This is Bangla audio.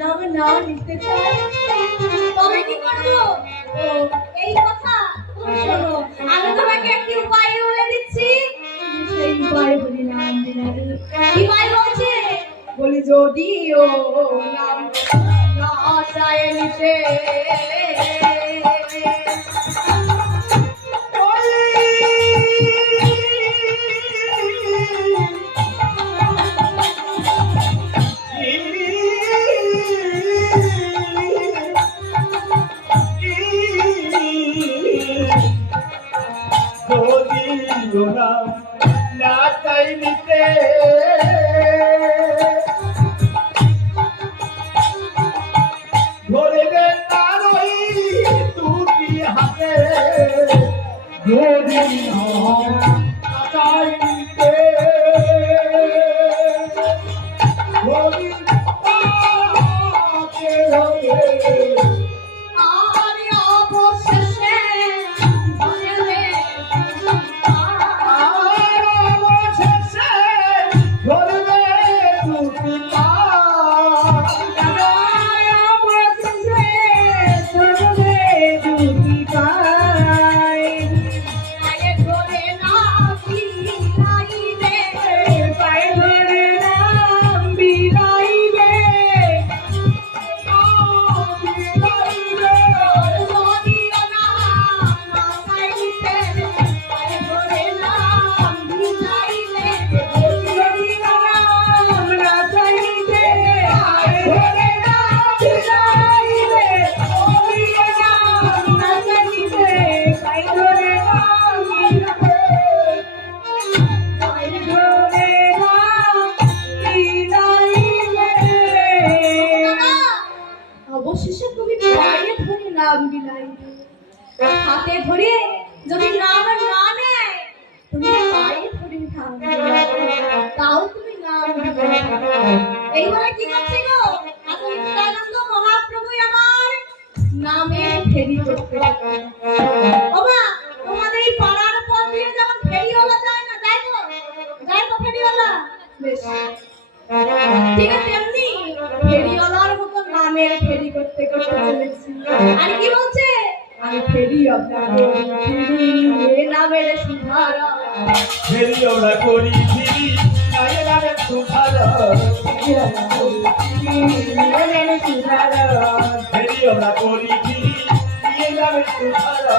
নাম না নিতে চাই তবে কি করবো? ও এই কথা, শোনো আমি তোমাকে একটি উপায় বলে দিচ্ছি। সেই উপায় বলি নাম বিলারি। কি উপায় বলছে? বলি যদি ও নাম না চায় নিতে না চাই নিতে ধরবে তার ওই দুটি হাতে যদি না চাই নিতে যদি তাকে হবে অবশেষে তুমি পায়ে ধরে নাম বিলাইবে, হাতে ধরে যদি নাম না নেয় তুমি পায়ে ধরে নাম বিলাইবে, তাও তুমি নাম বিলাইবে। এইবারে কি করছে গো? আসলে নিত্যানন্দ মহাপ্রভু আমার নামে ফেরি করতে। ওমা তোমাদের এই পাড়ার পথ দিয়ে যেমন ফেরিওয়ালা যায় না, যায় তো? যায় তো ফেরিওয়ালা? বেশ ঠিক আছে, এমনি ফেরিওয়ালার মতো নামের ফেরি করতে করতে চলেছি। আর কি বলছে? আমি ফেরি আপনাকে ফেরি এ নামের সুধারা ফেরি ওরা করি ফিরি নামের সুধারা ফেরি ওরা করি ফিরি নামের সুধারা